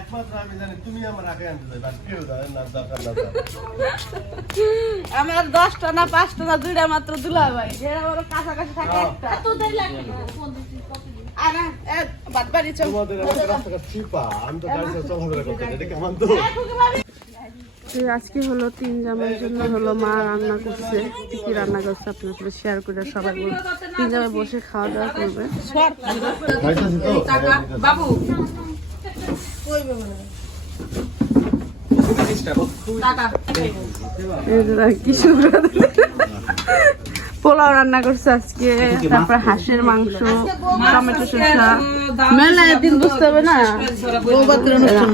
একমাত্র আমি জানি তুমি আমার আগে আনতে যাবে আর কেউ জানে না দরকার না আমার 10টা না 5টা না 2টা মাত্র দুলা ভাই এর আমার কাছাকাছি থাকে একটা এত দেরি লাগে না ফোন দিছি কতদিন আরে বাদ বাড়ি চল তোমাদের রাস্তাটা চিপা আমি তো গাড়ি চলাফেরা করতে এটা কেমন তো আজকে হলো 3 জামাইয়ের জন্য হলো মা রান্না করছে কি রান্না করছে আপনার সাথে শেয়ার করে সবাই 3 জামাই বসে খাওয়া দাওয়া করবে বাবু কি সুন্দর পোলাও রান্না করছে আজকে তারপর হাঁসের মাংস টমেটো শসা মেলায় দিন বুঝতে হবে না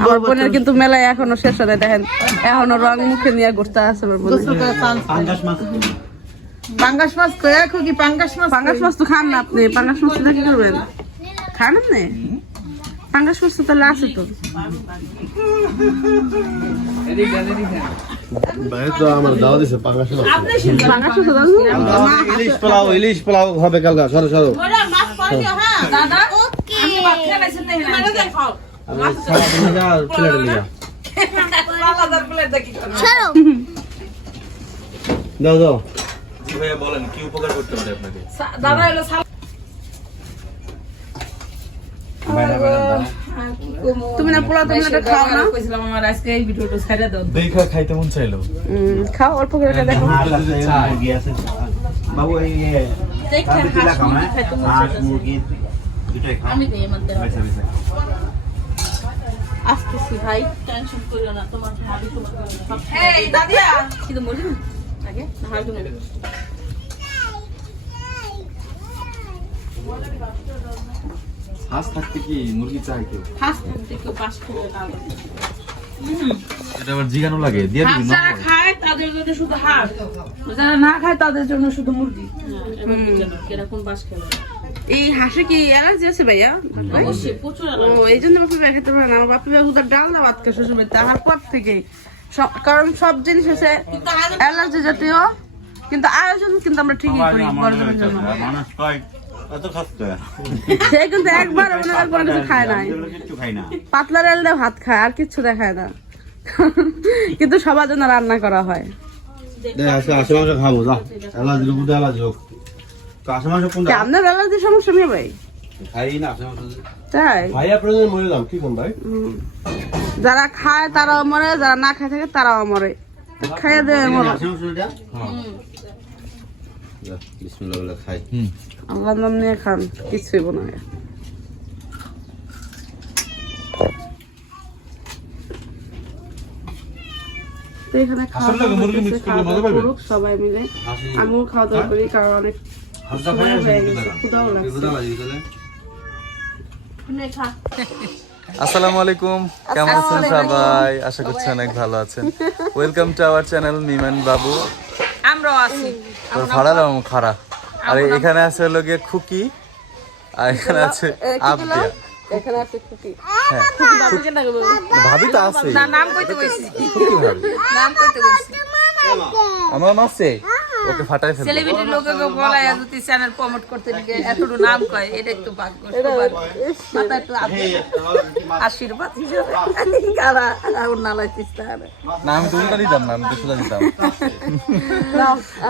আমার বোনের কিন্তু মেলায় এখনো শেষ হয় নাই, দেখেন এখনো রং মুখে নিয়ে ঘুরতে আছে আমার বোন। পাঙ্গাস মাছ কই রাখো কি পাঙ্গাস মাছ তো খান না আপনি, পাঙ্গাস মাছ দিয়ে কি করবেন? খান আপনি পাঙ্গাস মাছ তো তাহলে আছে তো। বাইরে তো আমার দাওয়া দিছে পাঙ্গাস মাছ পাঙ্গাস মাছ দাও ইলিশ পোলাও হবে কালকে সরো সরো দাদা ওকে আমি ভাত খাইছেন না মানে দেন খাও আমি সারা দিন যা প্লেট নিয়া আলাদার প্লেট দেখি ছাড়ো দাও দাও জি ভাইয়া বলেন কি উপকার করতে পারি আপনাকে? দাদা হলো তুমি না পোলাও তুমি এটা খাও না, কইছিলাম আমার আজকে এই ভিডিওটা ছেড়ে দাও দেখা খাইতে মন চাইলো। খাও অল্প করে এটা দেখো। বাবু এই হাঁস মুরগি দুটাই খাও আমি দেই মধ্যে বেঁচে বেঁচে আসতেছি ভাই। টেনশন করিও না তোমার ভাবি তোমার এই দাদিয়া কিন্তু মরি আগে হাল তুমি হাঁস থাকতে কি মুরগি চাই কেউ? ফাস্ট থাকতে কেউ পাস করে না এটা আবার জিগানো লাগে দিয়ে দিবি না? যারা খায় তাদের জন্য শুধু হাঁস, যারা না খায় তাদের জন্য শুধু মুরগি। কিরকম বাস খেলে এই হাঁসে কি অ্যালার্জি আছে ভাইয়া? অবশ্যই প্রচুর ও এই জন্য বাপি ভাই খেতে পারে না। আমার বাপি ভাই উদার ডাল না ভাত খায় শ্বশুর বাড়িতে আমার পর থেকে, কারণ সব জিনিস হচ্ছে অ্যালার্জি জাতীয়, কিন্তু আয়োজন কিন্তু আমরা ঠিকই করি বড়জনের জন্য। মানুষ কয় এত খাচ্ছে সে কিন্তু একবার কোনো কিছু খায় নাই, কিছু খাই না পাতলা ডাল দিয়ে ভাত খায় আর কিচ্ছু দেখায় না, কিন্তু সবার জন্য রান্না করা হয়। দে আসে আসে মাংস খাবো যা এলাজি বুদে এলাজি হোক তো আসে মাংস কোনটা আপনার অ্যালার্জির সমস্যা নেই ভাই? খাই না আসে মাংস তাই ভাইয়া প্রয়োজন মরে যাম কি কোন ভাই যারা খায় তারাও মরে, যারা না খায় থাকে তারাও মরে। খাইয়ে দেয় মরে। আসে মাংস এটা যা বিসমিল্লাহ বলে খাই আল্লাহর নাম নিয়ে খান, কিছুই মনে হয়। তো এখানে খাওয়া দাওয়া করতেছে, খাওয়া দাওয়া করুক সবাই মিলে, আমিও খাওয়া দাওয়া করি কারণ অনেক হাসদা সময় খাই হয়ে গেছে, ক্ষুধাও লাগছে। বুদা লাগি তাহলে আসসালামু আলাইকুম, কেমন আছেন সবাই? আশা করছি অনেক ভালো আছেন। ওয়েলকাম টু আওয়ার চ্যানেল মিমান বাবু। আমরাও আছি। তোর ফাড়ালাম খারা। আর এখানে আছে হলো গিয়ে খুকি, আর এখানে আছে আবদিয়া। এখানে আছে খুকি। হ্যাঁ খুকি বাবুকে ডাকবো। ভাবি তো আছে, না নাম কইতে কইছি, খুকি ভাবি নাম কইতে কইছি। আমার মাসে ওকে ফাটাই ফেলবো। সেলিব্রিটি লোককে বলায় যদি চ্যানেল প্রমোট করতে দিকে এতটুকু নাম কয়, এটা একটু ভাগ্য সবার মাথা একটু আশীর্বাদ হিসেবে কারা আর না লাইছিস তাহলে না আমি তো উল্টা দিতাম না, আমি তো সোজা দিতাম।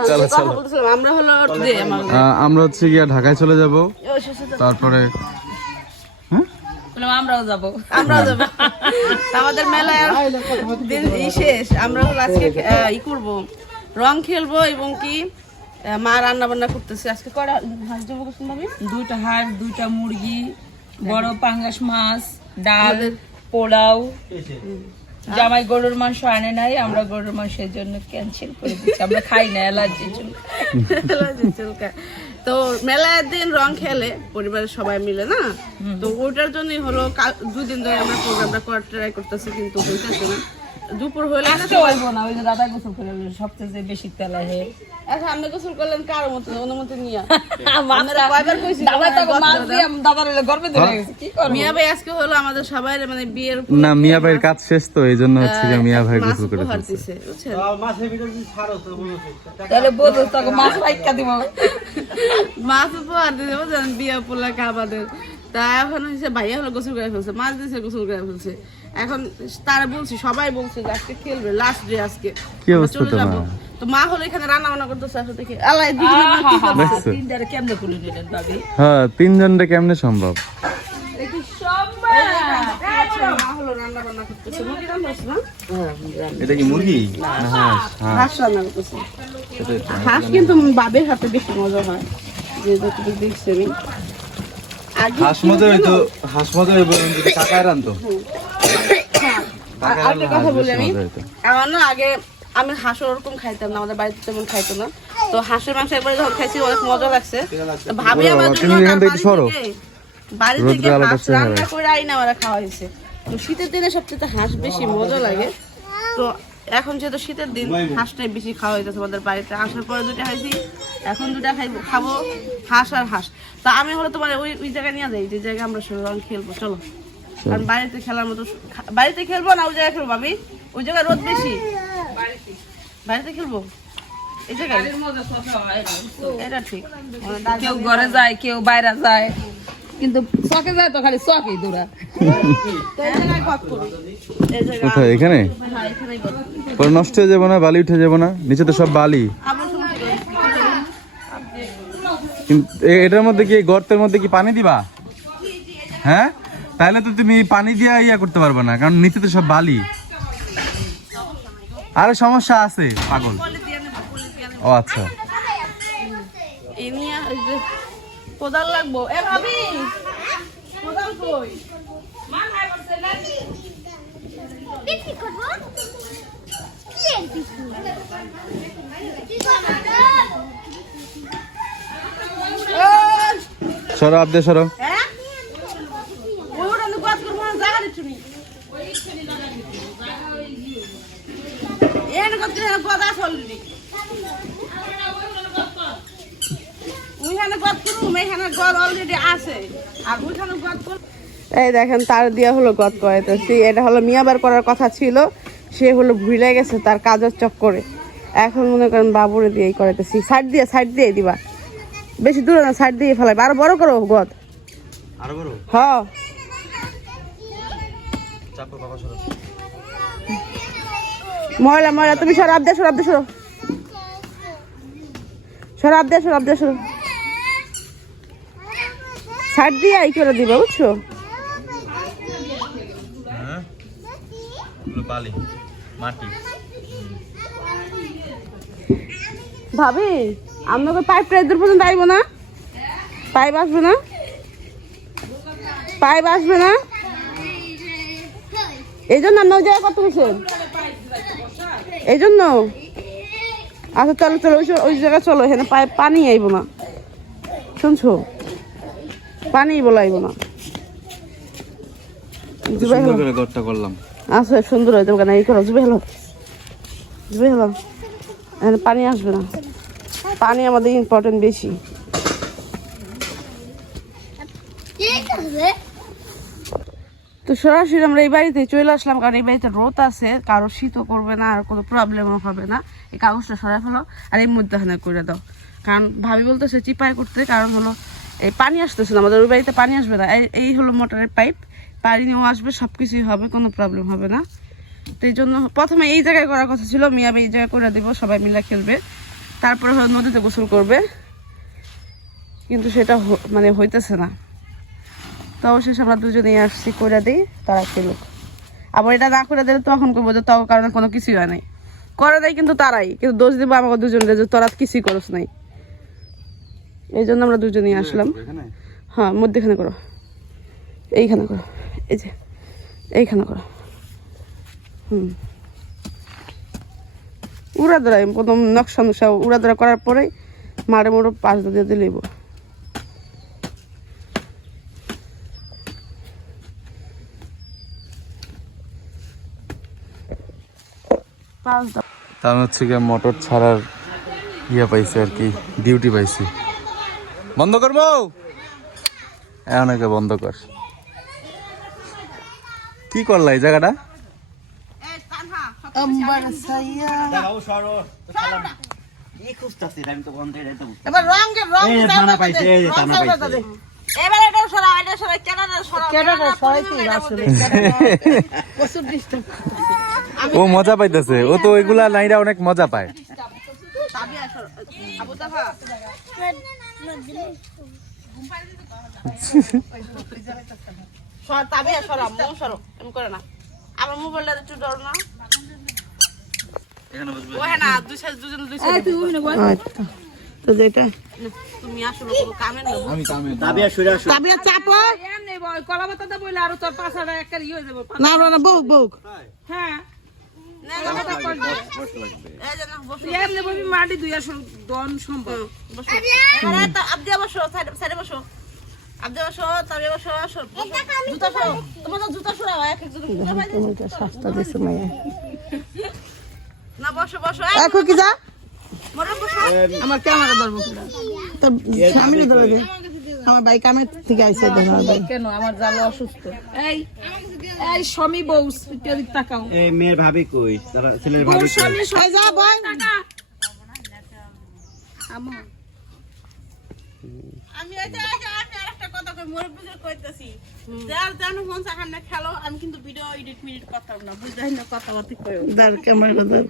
চলো চলো আমরা হলো যে আমরা হচ্ছে গিয়া ঢাকায় চলে যাব, তারপরে আমরাও যাবো। আমরাও যাবো। আমাদের মেলায় দিন শেষ, আমরা হলো আজকে ই করবো, রং খেলবো এবং কি মা রান্না বান্না করতেছে আজকে। কয়টা হাঁস দেবো কুসুম ভাবি? দুইটা হাঁস, দুইটা মুরগি, বড় পাঙ্গাস মাছ, ডাল, পোলাও। জামাই গরুর মাংস আনে নাই, আমরা গরুর মাংসের জন্য ক্যান্সেল করে দিচ্ছি, আমরা খাই না, অ্যালার্জি চুলকা। তো মেলার দিন রং খেলে পরিবারের সবাই মিলে না, তো ওইটার জন্যই হলো 2 দিন ধরে আমরা প্রোগ্রামটা করার ট্রাই করতেছি, কিন্তু হইতেছে না। দুপুর হইলে না হইব না, ওই যে দাদা গোসল করে সবচেয়ে বেশি তেলা হে। আচ্ছা আপনি গোসল করলেন কার মতো অনুমতি নিয়ে? মিয়া ভাই আজকে হলো আমাদের সবাই মানে বিয়ের না মিয়া ভাইয়ের কাজ শেষ তো এই জন্য হচ্ছে যে মিয়া ভাই গোসল করে উপহার ফেলছে। দিছে, বুঝছেন? তাহলে বোঝো তোকে মাছ রাইকা দিব। মাছ উপহার দিতে বুঝছেন, বিয়ে পোলা কাবাদের। তা এখন হচ্ছে ভাইয়া হলো গোসল করে ফেলছে, মাছ দিয়েছে গোসল করে ফেলছে। এখন তারা বলছি, সবাই বলছে যে আজকে খেলবে, লাস্ট ডে আজকে, কি অবস্থা চলে যাবো। তোমার? তো মা হলো এখানে রান্না বান্না করতেছে, আসলে দেখি আল্লাহ দুজনে মা কি করছে। দেখছো? তিনটারে কেমনে খুলে নিলেন ভাবি? হ্যাঁ, 3 জনটা কেমনে সম্ভব? মা হলো রান্না বান্না করতেছে, মুরগি রান্না হচ্ছে না, এটা কি মুরগি? হাঁস রান্না করতেছে। হাঁস কিন্তু বাবের হাতে বেশি মজা হয়, যে যতটুকু দেখছি আমি। আগে হাঁস মতো হইতো, হাঁস মতো হইবো যদি কাকায় রানতো। আরেকটা কথা বলি আমি, মজা হইতো। আমার না আগে আমি হাঁস ওরকম খাইতাম না, আমাদের বাড়িতে তেমন খাইতো না। তো হাঁসের মাংস একবার যখন খাইছি অনেক মজা লাগছে। তো ভাবি আমার জন্য তুমি এখান থেকে সরো। বাড়ি থেকে রোদ্রে আলোটা হাঁস রান্না করে আইনা আমরা খাওয়া হয়েছে। তো শীতের দিনে সবচেয়ে হাঁস বেশি মজা লাগে। তো এখন যেহেতু শীতের দিন, হাঁসটাই বেশি খাওয়া হইতেছে আমাদের বাড়িতে। আসার পরে 2টা খাইছি, এখন 2টা খাবো, হাঁস আর হাঁস। তা আমি হলো তোমার ওই জায়গায় নিয়ে যাই, যে জায়গায় আমরা রং খেলবো, চলো। কারণ বাড়িতে খেলার মতো, বাড়িতে খেলবো না ওই জায়গায় খেলবো ভাবি, ওই জায়গায় রোদ বেশি। বাড়িতে খেলবো এই জায়গায়, এটা ঠিক। কেউ ঘরে যায়, কেউ বাইরে যায়, কিন্তু চকে যায় তো খালি চকেই দৌড়া। তো এই জায়গায় গদ করো, এই জায়গায় কোথায়? এখানে হ্যাঁ, এখানেই গদ করো। পরে নষ্ট হয়ে যাবো না? বালি উঠে যাবো না? নিচে তো সব বালি। আমরা শুনছি কিন্তু এটার মধ্যে কি, গর্তের মধ্যে কি পানি দিবা? হ্যাঁ, তাহলে তো তুমি পানি দিয়ে ইয়া করতে পারবে না, কারণ নিচে তো সব বালি। আরে সমস্যা আছে পাগল। ও আচ্ছা, এই নিয়ে ওই যে কোদাল লাগবো। এ ভাবি, কোদাল কই? সরো আবদে সরো। হ্যাঁ, ওই উড়ানো গদ করবো না, জায়গা দিচ্ছ নি। এখানে গদ করে গদ আছে অলরেডি। ওইখানে গদ করুম, এখানে গদ অলরেডি আছে, আর ওইখানে গদ করুম। এই দেখেন তার দিয়া হলো গদ করাইতেছি। এটা হলো মিয়াবার করার কথা ছিল, সে হলো ভুলে গেছে তার কাজের চক্করে। এখন মনে করেন বাবুরে দিয়েই করাইতেছি। সাইড দিয়ে দিবা, বেশি দূরে না, সাইড দিয়ে ফেলাই। আরো বড় করো গদ। আরো বড়? হ্যাঁ, চাপো বাবা, সরো। ময়লা ময়লা, তুমি সর, আবদে সর, আবদে সরো, সর, আবদে সর, আবদে সরো। সাইড দিয়ে আই করে দিবা, বুঝছো? হ্যাঁ, বালি মাটি। ভাবি, আপনাকে পাইপ প্রায় দূর পর্যন্ত আইব না? পাইপ আসবে না? পাইপ আসবে না? এই জন্য আমরা ওই জায়গায় কত গেছেন, এই জন্য। আচ্ছা চলো চলো, ওই জায়গায় চলো, এখানে পাইপ পানি আইব না, শুনছো? পানি বলে আইব না। সুন্দর করে গর্তটা করলাম। আচ্ছা সুন্দর হয়তো, কেন এই করো, জুবে হলো, জুবে হলো। এখানে পানি আসবে না, পানি আমাদের ইম্পর্টেন্ট বেশি। তো সরাসরি আমরা এই বাড়িতে চলে আসলাম, কারণ এই বাড়িতে রোদ আছে, কারো শীতও করবে না, আর কোনো প্রবলেমও হবে না। এই কাগজটা সরাই ফেলো আর এই মধ্যখানে করে দাও, কারণ ভাবি বলতেছে চিপাই করতে। কারণ হলো এই পানি আসতেছে না, আমাদের ওই বাড়িতে পানি আসবে না। এই হলো মোটরের পাইপ, পানি নিয়েও আসবে, সব কিছুই হবে, কোনো প্রবলেম হবে না। তো এই জন্য প্রথমে এই জায়গায় করার কথা ছিল, মিয়া এই জায়গায় করে দেবো, সবাই মিলে খেলবে, তারপরে হলো নদীতে গোসল করবে, কিন্তু সেটা মানে হইতেছে না। তো অবশেষে আমরা দুজনেই আসছি, করে দিই, তারা খেলুক। আবার এটা না করে দিলে তখন করবো যে তাও কারণে কোনো কিছুই হয় নাই, করে দেয় কিন্তু তারাই, কিন্তু দোষ দেবো আমাকে দুজনে যে তোরা কিছুই করস নাই। এই জন্য আমরা দুজনেই আসলাম। হ্যাঁ, মধ্যেখানে করো, এইখানে করো, এই যে এইখানে করো। উড়া ধরাই প্রথম নকশা নকশা উড়া ধরা করার পরেই মারে মোড়ো পাশ দিয়ে দিলেইব। তার হচ্ছে গিয়ে মোটর ছাড়ার ইয়ে পাইছে আর কি, ডিউটি পাইছি। বন্ধ করবো এমনকে বন্ধ কর। কি করলা এই জায়গাটা? এবার রঙের রং এই যে থানা পাইছে, এই যে থানা পাইছে। এবার এটা সরাও, এটা সরাও, কেনাটা সরাও। কেনাটা সরাইতে আসলে প্রচুর ডিস্টার্ব। ও মজা পাইতেছে, ও তো ওইগুলা নাইরা অনেক মজা পায়। তাবিয়া সরাও। আবু তাফা। তাবিয়া সরাও, মুখ সরাও, এমন করে না। আমার মোবাইলটা একটু ধরো না। ওহে না, দুজন দুই সাইড। আচ্ছা তো যেটা তুমি আসলে কোনো কামের না। তাবিয়া সরে আসো। তাবিয়া চাপো এমনি কলা পাতাটা বইলে আরো তোর পাছাটা একটা ইয়ে হয়ে যাবে। না না বুক বুক হ্যাঁ এই যে না, বসো। তুই এমনি বলবি মাটি দুই আসল দন সম্ভব। বসো। আরে তা আবদিয়া বসো, সাইডে বসো। আবদিয়া বসো, তাবিয়া বসো, আসো। জুতা সরাও। তোমার তো জুতা সরাও, এক একজন জুতা পাই দিছে। সস্তা দিছে মাইয়া না বসো বসো। এখন কি যা মরম বসো। আমার ক্যামেরা ধরবো তোর সামনে ধরে দে আমার ভাই কামের থেকে আইছে দেখো আমার ভাই কেন আমার জালো অসুস্থ। এই এই স্বামী বউ ইত্যাদি তাকাও। এই মেয়ের ভাবি কই? তারা ছেলের বউ ভাবি কই? স্বামী এই যা ভাই আমো আমি এই যে আমি আরেকটা কথা কই, মুরব্বিদের কইতাছি। যার জানো মন চায় না খেলো, আমি কিন্তু ভিডিও এডিট করতাম না। বুঝাই না কথা বলতে কইও। ধর ক্যামেরা ধর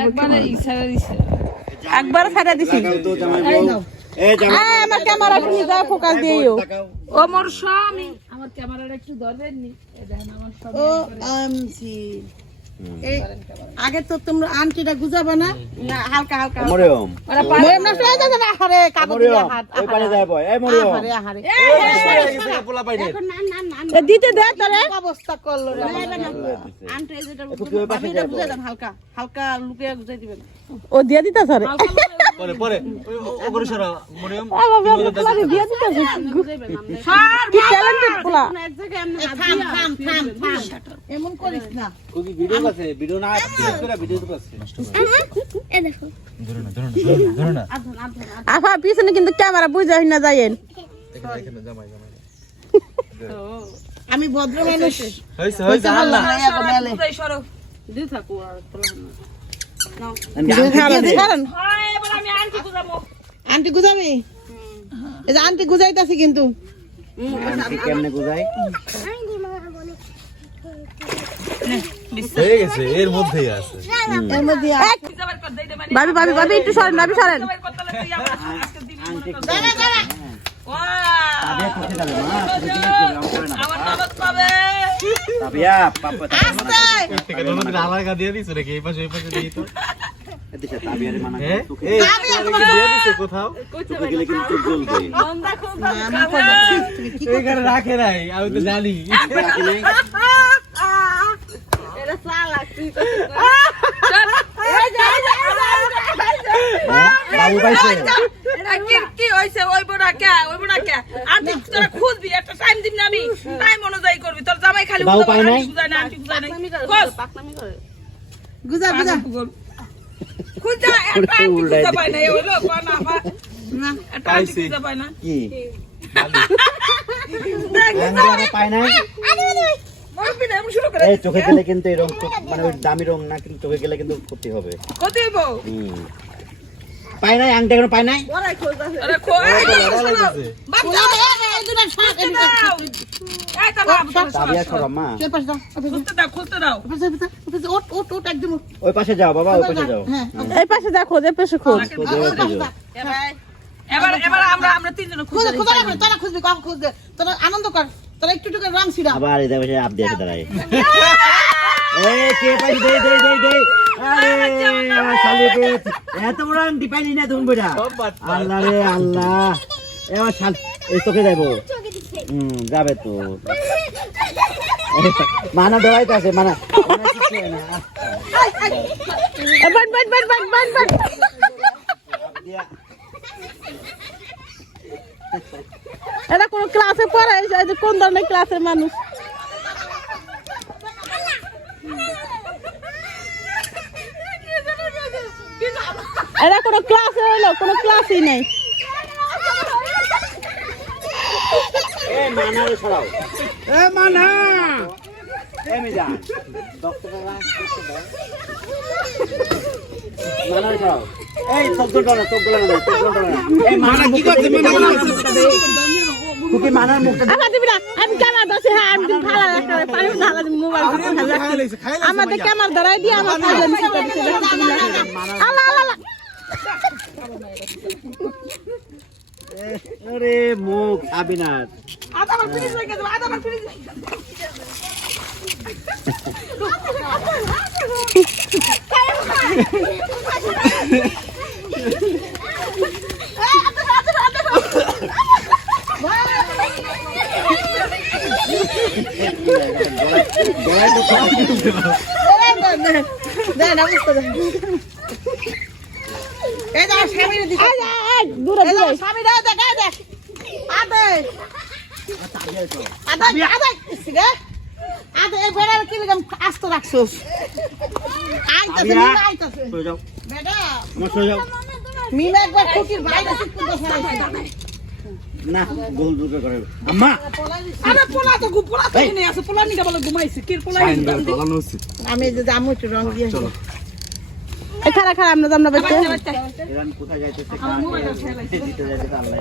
একবারে ইশারা দিছে। একবার ছাড়া দিছি। তাকাও তো জামাই বউ। এই জামাই বউ, আমার ক্যামেরা নিয়ে যা ফোকাস দিও তাকাও। ও মোর স্বামী আমার ক্যামেরাটা একটু ধরবেন নি। এই দেখেন আমার স্বামী। ও আমসি এই আগে তো তোমরা আন্টিটা গুজাবে না না হালকা হালকা। মরিয়ম, মরে নষ্ট হয়ে যাবে না আরে কাগজ দিয়ে মরিয়ম, হাত ওই পারে যায় বয়। এই মরিয়ম। আরে আরে পোলা পাইনে। দিতে দে তারে অবস্থা করলো রে আন্টি এই যেটা তুই ওই পাশে এটা বুঝাই দেন, হালকা হালকা লুকিয়ে বুঝাই দিবেন। ও দিয়ে দিতা স্যার পরে পরে ওগরে সরা মরিয়ম। দিয়ে দিতা বুঝাইবেন আপনি। কি ট্যালেন্টেড পোলা এক জায়গায় এমনি হাত থাম দিয়া- থাম থাম থাম এমন করিস না ওই ভিডিও আছে, ভিডিও না করে ভিডিও তো আছে। ধরো না ধরো না ধরো না। আধন আধন আফা পিছনে কিন্তু ক্যামেরা বুঝাই না যাইেন এখানে জামাই জামাই। আমি ভদ্র মানুষ হইছে হইছে আল্লাহ। এই সরো। দিয়ে থাকো আর তোলা না। কারণ হ্যাঁ এবার আমি আন্টি গুজামো। আন্টি গুজাবি এই যে আন্টি গুজাইতাছি কিন্তু কেমনে গুজাই? হয়ে গেছে, এর মধ্যেই আছে। এর মধ্যে গুজাবার কর দেই দে মানে। ভাবি ভাবি ভাবি একটু সরেন ভাবি সরেন গুজাবার করতে লাগলে তুই আমার আজকে দিবি। আন্টি ওয়া তাবিয়া কোথায় যাবে মা? তুমি কি রং করে না? আমার ননদ পাবে। তাবিয়া পাপা তোমাদের আলাদা দিয়ে দিছ নাকি? এই পাশে দিয়ে তো। এদিকে তাবিয়ারে মানা হ্যাঁ? করে। এই তোমাকে দিয়ে দিছে কোথাও? তোকে গেলে কিন্তু চোখ জ্বলবে। মন দেখো এইখানে রাখে নাই, আমি তো জানি। রাখি নাই? এটা চালাক তুই বাবু পাইছে? এটা কি হইছে? ওই বড়া কে আন্টি তোরা খুঁজবি, একটা টাইম দিবি না আমি টাইম অনুযায়ী করবি। তোর জামাই খালি বাবু পায় নাই? গুজায় না, আন্টি গুজায় নাই। পাকনামি করে কস পাকনামি করে। গুজা গুজা খুঁজা একটা আন্টি গুজা পায় না। এই হলো কোন আফা না একটা আন্টি গুজা পায় না। কি? আঙ্গুরে পায় নাই? মরবি না, এমন শুরু করে এই চোখে গেলে কিন্তু এই রং মানে ওই দামি রং না, কিন্তু চোখে গেলে কিন্তু ক্ষতি হবে। কত হইব? পায় নাই? আংটা কেন পায় নাই? ওরাই খোঁজতাছে। আরে কই বাচ্চা দাও। এই তো না তাবিয়া সরা মা। কে পাশ দাও খুলতে দাও। ওট ওট ওট একদম ওই পাশে যাও বাবা, ওই পাশে যাও। হ্যাঁ এই পাশে দেখো এই পাশে খোঁজ খোঁজো, ওই পাশে যাও। এবার আমরা তিনজন খুঁজে খুঁজে খুঁজে রাখবে তোরা খুঁজবি কম খুঁজবে তোরা আনন্দ কর তোরা একটু একটু করে রং ছিড়া আবার এই দেখো সে আপ দিয়ে দাঁড়ায়। এই কে পাই দে দে দে দে। আরে আমার শালি পেট এত বড় আন্টি পাইনি না তুমি বড়া। আল্লাহ রে আল্লাহ, এবার শাল এই তোকে যাবো। যাবে তো মানা দেওয়াই তো আছে, মানা মানা কিছু না। But but but but but but এটা কোন ক্লাসে পড়ে এই যে কোন ধরনের ক্লাসের মানুষ এটা কোন ক্লাসে হলো কোন ক্লাসই নেই এ মানা রে ছড়াও। এ মানা এমনি যান ডক্টর মানার খাও এই সবগুলো না এই মানা কি করছে কুকি মানার মুখটা আমার দিবি না আমি ক্যামেরা দছে হ্যাঁ আমি দিন ভালো একটা পানি ঢালা দিন মোবাইল আমাদের ক্যামেরা ধরাই দিয়ে আমার কাজে নিতে দিতে আল্লাহ আল্লাহ আরে মুখ খাবি না আদা আমার ফ্রিজ হয়ে গেছে আদা আমার ফ্রিজ আস্ত রাখছোস আইতাছে মিনা আইতাছে সরে যাও বেটা আমার সরে যাও মিনা একবার খুকির ভাই আছে না গোল দুটো করে আম্মা আরে পোলা তো পোলা তো এনে আছে পোলা নিকে বলে ঘুমাইছে কি পোলা আমি যে জামু একটু রং দিয়ে চলো এ খারা খারা আমরা জামনা বাইতে এরান কোথায় যাইতেছে আমার মোবাইল ফেলাইছে দিতে যাইতে আল্লাহ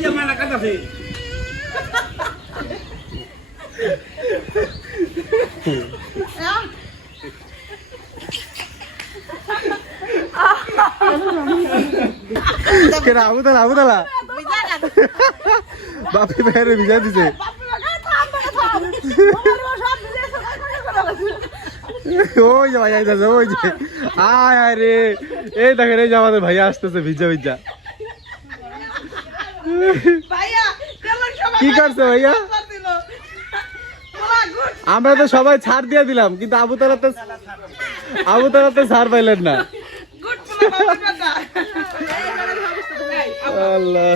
ya mana kata sih কেনা আবু তালা বাপি বাইরে ভিজা দিছে ওই যে ভাই আইতাছে ওই যে আয় রে এই দেখেন এই যে আমাদের ভাইয়া আসতেছে ভিজা ভিজা কি করছে ভাইয়া আমরা তো সবাই ছাড় দিয়ে দিলাম কিন্তু আবু তালাতে ছাড় পাইলেন না আল্লাহ